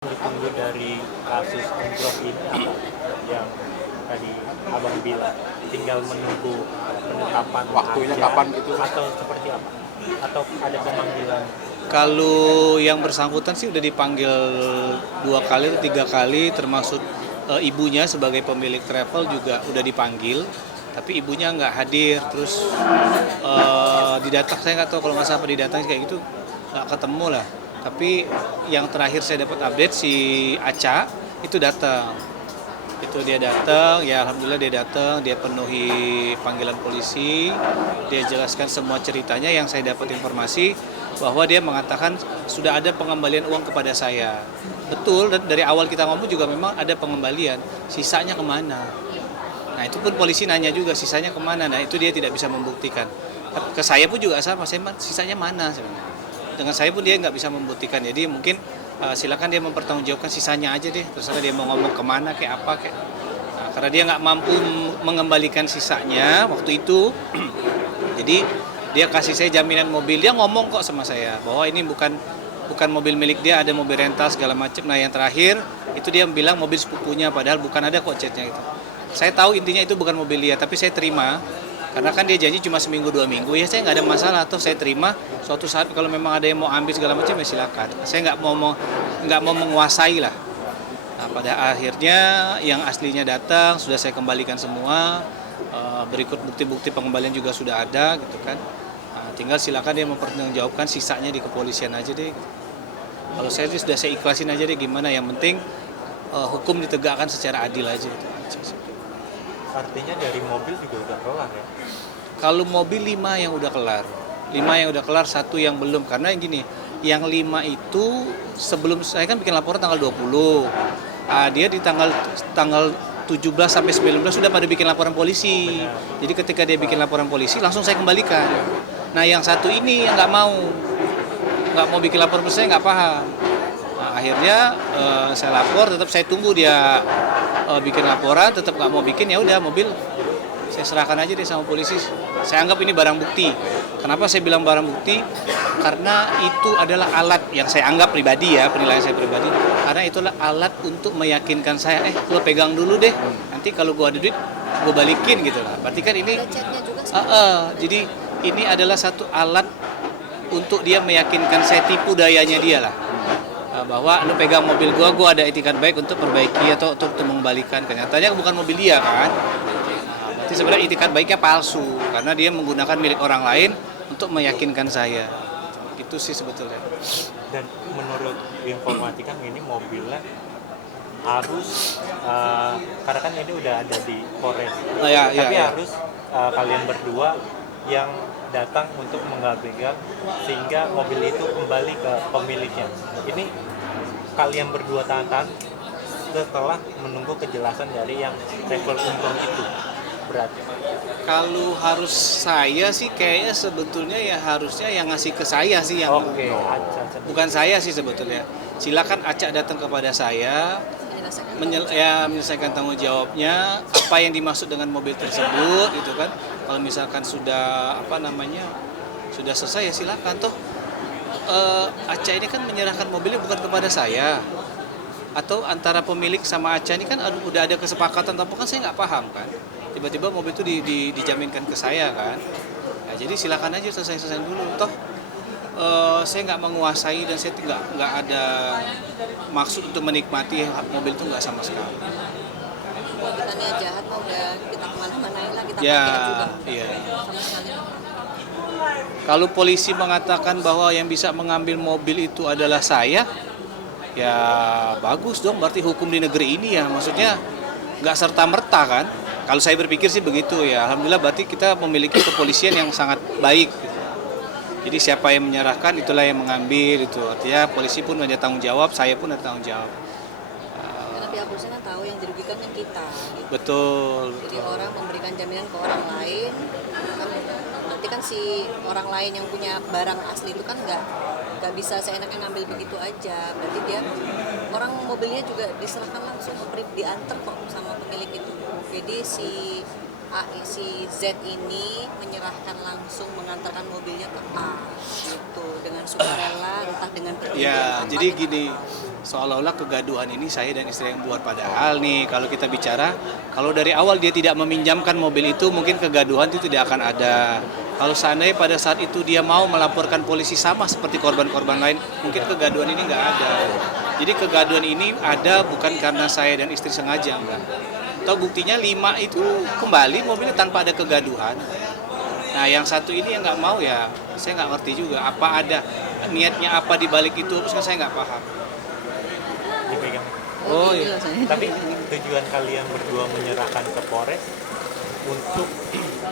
Ditunggu dari kasus umroh ini apa yang tadi abang bilang, tinggal menunggu penetapan Waktunya aja, kapan gitu? atau seperti apa, atau ada pemanggilan? Kalau yang bersangkutan sih udah dipanggil 2 kali atau 3 kali, termasuk ibunya sebagai pemilik travel juga udah dipanggil, tapi ibunya nggak hadir. Terus didata, saya nggak tahu, kalau nggak salah didatang kayak gitu nggak ketemu lah. Tapi yang terakhir saya dapat update, si Aca itu datang. Itu dia datang, ya alhamdulillah dia datang, dia penuhi panggilan polisi, dia jelaskan semua ceritanya. Yang saya dapat informasi bahwa dia mengatakan sudah ada pengembalian uang kepada saya. Betul, dan dari awal kita ngomong juga memang ada pengembalian, sisanya kemana? Nah itu pun polisi nanya juga, sisanya kemana? Nah itu dia tidak bisa membuktikan. Ke saya pun juga sama, sisanya mana? Dengan saya pun dia nggak bisa membuktikan, jadi mungkin silakan dia mempertanggungjawabkan sisanya aja deh, terserah dia mau ngomong kemana kayak apa kayak. Nah, karena dia nggak mampu mengembalikan sisanya waktu itu, jadi dia kasih saya jaminan mobil. Dia ngomong kok sama saya bahwa ini bukan mobil milik dia, ada mobil rental segala macam. Nah yang terakhir itu dia bilang mobil sepupunya, padahal bukan, ada kok chatnya itu. Saya tahu intinya itu bukan mobil dia, tapi saya terima. Karena kan dia janji cuma seminggu 2 minggu, ya saya nggak ada masalah, tuh saya terima. Suatu saat kalau memang ada yang mau ambil segala macam ya silakan. Saya nggak mau menguasai lah. Nah, pada akhirnya yang aslinya datang, sudah saya kembalikan semua. Berikut bukti-bukti pengembalian juga sudah ada gitu kan. Nah, tinggal silakan dia mempertanggungjawabkan sisanya di kepolisian aja deh. Kalau saya sudah saya ikhlasin aja deh, gimana, yang penting hukum ditegakkan secara adil aja gitu. Artinya dari mobil juga udah kelar ya? Kalau mobil 5 yang udah kelar, 5 yang udah kelar, 1 yang belum. Karena yang gini, yang 5 itu sebelum saya kan bikin laporan tanggal 20, dia di tanggal 17 sampai 19 sudah pada bikin laporan polisi. Jadi ketika dia bikin laporan polisi langsung saya kembalikan. Nah yang 1 ini yang nggak mau bikin laporan polisi, saya nggak paham. Nah, akhirnya saya lapor, tetap saya tunggu dia bikin laporan, tetap nggak mau bikin, ya udah mobil saya serahkan aja deh sama polisi. Saya anggap ini barang bukti. Kenapa saya bilang barang bukti? Karena itu adalah alat yang saya anggap pribadi, ya penilaian saya pribadi. Karena itulah alat untuk meyakinkan saya, lo pegang dulu deh. Nanti kalau gua ada duit, gua balikin gitu lah. Berarti kan ini, jadi ini adalah satu alat untuk dia meyakinkan saya, tipu dayanya dia lah. Bahwa lu pegang mobil gua ada etikat baik untuk perbaiki atau untuk mengembalikan. Kenyataannya bukan mobil dia kan. Berarti sebenarnya etikat baiknya palsu karena dia menggunakan milik orang lain untuk meyakinkan saya. Itu sih sebetulnya. Dan menurut informasi kan ini mobilnya harus karena kan ini udah ada di Polres, tapi harus kalian berdua yang datang untuk mengabaikan sehingga mobil itu kembali ke pemiliknya. Ini kalian berdua tahan setelah menunggu kejelasan dari yang travel umroh itu, berarti Kalau harus saya sih kayaknya sebetulnya ya harusnya yang ngasih ke saya sih yang bukan saya sih sebetulnya. Silakan Acak datang kepada saya, menyelesaikan tanggung jawabnya, apa yang dimaksud dengan mobil tersebut gitu kan. Kalau misalkan sudah sudah selesai ya silakan. Toh Aca ini kan menyerahkan mobilnya bukan kepada saya, atau antara pemilik sama Aca ini kan udah ada kesepakatan, tapi kan saya nggak paham kan. Tiba-tiba mobil itu dijaminkan ke saya kan. Nah, jadi silakan aja selesai dulu. Toh saya nggak menguasai dan saya nggak ada maksud untuk menikmati mobil itu, nggak sama sekali. Kalau kita niat jahat mau udah kita kemana-manain lah, kita Ya, pakai juga iya. sama sekali. Kalau polisi mengatakan bahwa yang bisa mengambil mobil itu adalah saya, ya bagus dong. Berarti hukum di negeri ini ya, maksudnya nggak serta-merta kan. Kalau saya berpikir sih begitu ya. Alhamdulillah berarti kita memiliki kepolisian yang sangat baik. Jadi siapa yang menyerahkan itulah yang mengambil itu. Artinya polisi pun ada tanggung jawab, saya pun ada tanggung jawab. Karena pihak polisi kan tahu yang dirugikan kan kita. Gitu. Betul. Jadi orang memberikan jaminan ke orang lain, kan berarti kan si orang lain yang punya barang asli itu kan nggak bisa seenaknya ngambil begitu aja. Berarti dia orang mobilnya juga diserahkan langsung, diantar kok sama pemilik itu. Jadi si Z ini menyerahkan langsung, mengantarkan mobilnya ke A gitu dengan sukarela, entah dengan pertimbangan Ya, apa, jadi gitu. gini, seolah-olah kegaduhan ini saya dan istri yang buat. Padahal nih kalau kita bicara, kalau dari awal dia tidak meminjamkan mobil itu, mungkin kegaduhan itu tidak akan ada. Kalau seandainya pada saat itu dia mau melaporkan polisi sama seperti korban-korban lain, mungkin kegaduhan ini nggak ada. Jadi kegaduhan ini ada bukan karena saya dan istri sengaja, enggak. Atau buktinya 5 itu kembali mobilnya tanpa ada kegaduhan. Nah yang satu ini yang nggak mau ya, saya nggak ngerti juga. Apa ada niatnya apa di balik itu, terus kan saya nggak paham. Dipegang. Oh iya. Tapi tujuan kalian berdua menyerahkan ke Polres untuk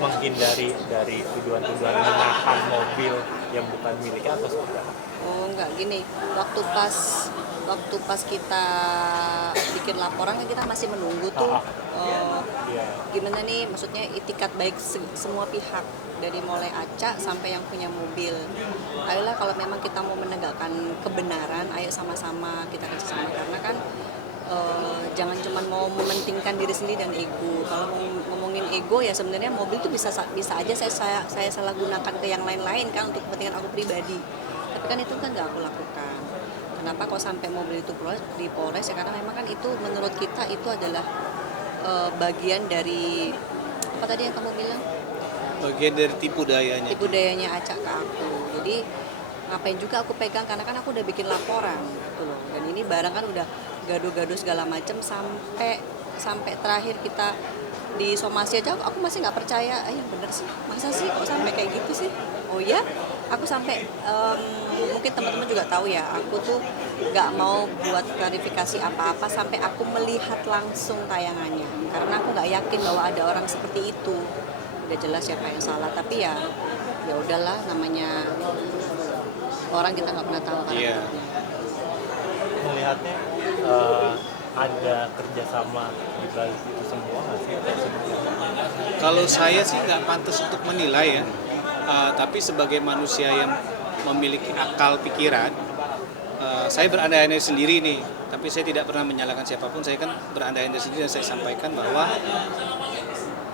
menghindari dari tuduhan-tuduhan menahan mobil yang bukan miliknya atau seperti apa? Oh enggak, gini, waktu pas kita bikin laporan kan kita masih menunggu tuh Iya. gimana nih, maksudnya itikat baik semua pihak, dari mulai Aca sampai yang punya mobil. Ayolah kalau memang kita mau menegakkan kebenaran, ayo sama-sama kita kerjasama, karena kan jangan cuma mau mementingkan diri sendiri dan ego. Kalau ngomongin ego ya sebenarnya mobil itu bisa aja saya salah gunakan ke yang lain-lain kan untuk kepentingan aku pribadi. Tapi kan itu kan nggak aku lakukan. Kenapa kok sampai mobil itu di Polres ya, karena memang kan itu menurut kita itu adalah bagian dari apa tadi yang kamu bilang? Bagian dari tipu dayanya. Tipu dayanya Aca ke aku. Jadi ngapain juga aku pegang, karena kan aku udah bikin laporan gitu loh. Dan ini barang kan udah gaduh-gaduh segala macam sampai terakhir kita di somasi aja aku masih nggak percaya, yang bener sih, masa sih kok sampai kayak gitu sih. Oh ya, aku sampai mungkin teman-teman juga tahu ya, aku tuh nggak mau buat klarifikasi apa-apa sampai aku melihat langsung tayangannya, karena aku nggak yakin bahwa ada orang seperti itu. Udah jelas siapa yang salah, tapi ya udahlah, namanya orang kita nggak pernah tahu kan. Iya. Melihatnya ada kerjasama di balik itu semua nggak sih? Kalau saya sih nggak pantas untuk menilai ya, tapi sebagai manusia yang memiliki akal pikiran, saya berandai-andai sendiri nih, tapi saya tidak pernah menyalahkan siapapun. Saya kan berandai-andai sendiri dan saya sampaikan bahwa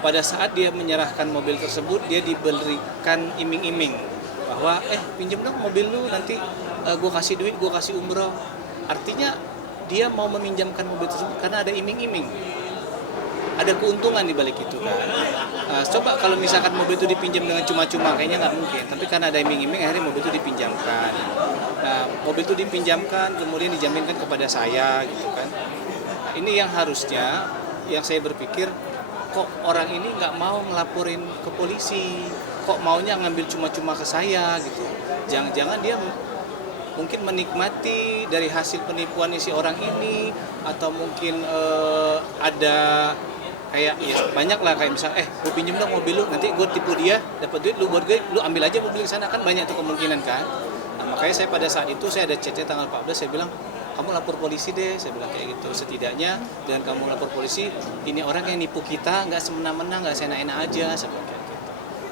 pada saat dia menyerahkan mobil tersebut, dia diberikan iming-iming bahwa pinjam dong mobil lu, nanti gue kasih duit, gue kasih umroh. Artinya dia mau meminjamkan mobil tersebut karena ada iming-iming, ada keuntungan di balik itu kan. Coba kalau misalkan mobil itu dipinjam dengan cuma-cuma, kayaknya nggak mungkin. Tapi karena ada iming-iming, akhirnya mobil itu dipinjamkan. Nah, mobil itu dipinjamkan, kemudian dijaminkan kepada saya gitu kan. Ini yang harusnya, yang saya berpikir, kok orang ini nggak mau ngelaporin ke polisi, kok maunya ngambil cuma-cuma ke saya gitu. Jangan-jangan dia mungkin menikmati dari hasil penipuan si orang ini, atau mungkin ada kayak ya banyak lah, kayak misal gue pinjem dong mobil lu, nanti gue tipu dia, dapat duit, lu buat gue, lu ambil aja mobil di sana, kan banyak tuh kemungkinan kan. Nah, makanya saya pada saat itu saya ada chatnya tanggal 14, saya bilang kamu lapor polisi deh, saya bilang kayak gitu. Setidaknya dengan kamu lapor polisi, ini orang yang nipu kita nggak semena-mena, nggak seenak-enak aja, saya bilang kayak gitu.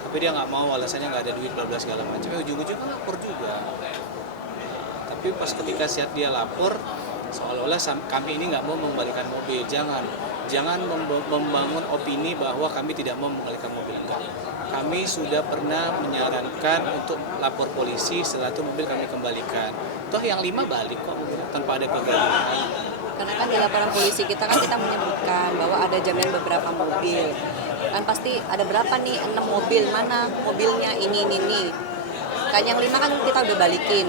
Tapi dia nggak mau, alasannya nggak ada duit, bla bla segala macam. Ujung-ujungnya lapor juga. Tapi pas ketika saat dia lapor, seolah-olah kami ini nggak mau mengembalikan mobil. Jangan membangun opini bahwa kami tidak mau mengembalikan mobil. Enggak. Kami sudah pernah menyarankan untuk lapor polisi, setelah itu mobil kami kembalikan. Toh yang 5 balik kok tanpa ada kegaduhan. Karena kan di laporan polisi kita kan kita menyebutkan bahwa ada jaminan beberapa mobil. Kan pasti ada berapa nih, 6 mobil, mana mobilnya ini. Kan yang 5 kan kita udah balikin.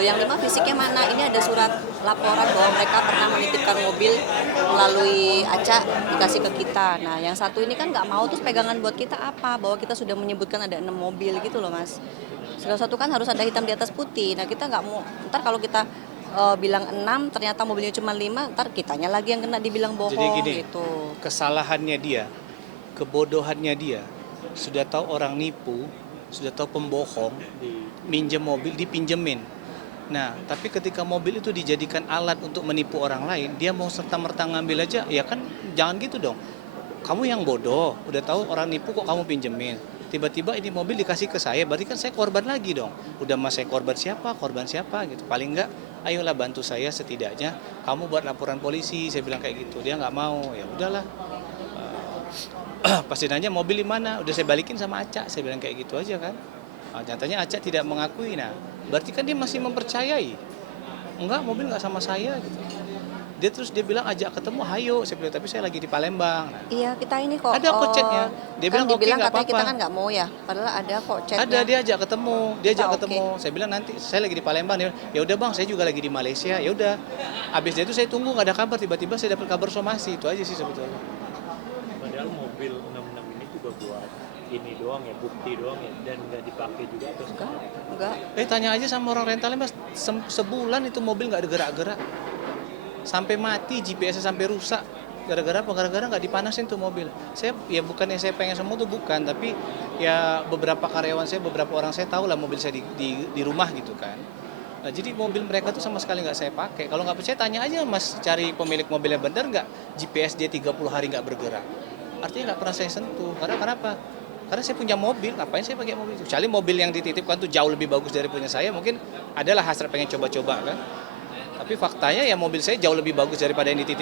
Yang 5 fisiknya mana? Ini ada surat laporan bahwa mereka pernah menitipkan mobil melalui Aca, dikasih ke kita. Nah, yang satu ini kan nggak mau, terus pegangan buat kita apa? Bahwa kita sudah menyebutkan ada 6 mobil gitu loh, Mas. Segala sesuatu kan harus ada hitam di atas putih. Nah, kita nggak mau, ntar kalau kita bilang 6, ternyata mobilnya cuma 5, ntar kitanya lagi yang kena dibilang bohong. Jadi gini, gitu. kesalahannya dia, kebodohannya dia, sudah tahu orang nipu, sudah tahu pembohong, minjem mobil dipinjemin. Nah, tapi ketika mobil itu dijadikan alat untuk menipu orang lain, dia mau serta-merta ngambil aja, ya kan jangan gitu dong. Kamu yang bodoh, udah tahu orang nipu kok kamu pinjemin. Tiba-tiba ini mobil dikasih ke saya, berarti kan saya korban lagi dong. Udah mas saya korban siapa gitu. Paling enggak, ayolah bantu saya setidaknya, kamu buat laporan polisi, saya bilang kayak gitu. Dia nggak mau, ya udahlah. Pasti nanya mobil di mana, udah saya balikin sama Aca, saya bilang kayak gitu aja kan. Nah, nyatanya Aca tidak mengakui, nah berarti kan dia masih mempercayai. enggak, mobil nggak sama saya gitu. Dia bilang ajak ketemu, hayo. Saya bilang, tapi saya lagi di Palembang. Nah, Iya, kita ini kok. ada kok chatnya. Dia Kan bilang oke dibilang nggak katanya kita apa-apa. kan nggak mau ya. Padahal ada kok chatnya. Ada, dia ajak ketemu, Kita oke. Saya bilang nanti saya lagi di Palembang. Ya udah bang, saya juga lagi di Malaysia. Ya udah. Abis itu saya tunggu nggak ada kabar, tiba-tiba saya dapat kabar somasi. Itu aja sih sebetulnya. Padahal mobil 66 ini juga buat ini doang ya, bukti doang ya, dan nggak dipakai juga atau Enggak. Tanya aja sama orang rentalnya mas, sebulan itu mobil nggak ada gerak-gerak. Sampai mati, GPS-nya sampai rusak. Gara-gara apa? Gara-gara nggak dipanasin tuh mobil. Saya ya bukan yang saya pengen semua tuh bukan, tapi ya beberapa karyawan saya, beberapa orang saya tahu lah mobil saya di rumah gitu kan. Nah, jadi mobil mereka tuh sama sekali nggak saya pakai. Kalau nggak percaya tanya aja mas, cari pemilik mobilnya, bener nggak GPS dia 30 hari nggak bergerak. Artinya nggak pernah saya sentuh. Karena kenapa? Karena saya punya mobil, ngapain saya pakai mobil itu? Kecuali mobil yang dititipkan tuh jauh lebih bagus dari punya saya, mungkin adalah hasrat pengen coba-coba kan. Tapi faktanya ya mobil saya jauh lebih bagus daripada yang dititip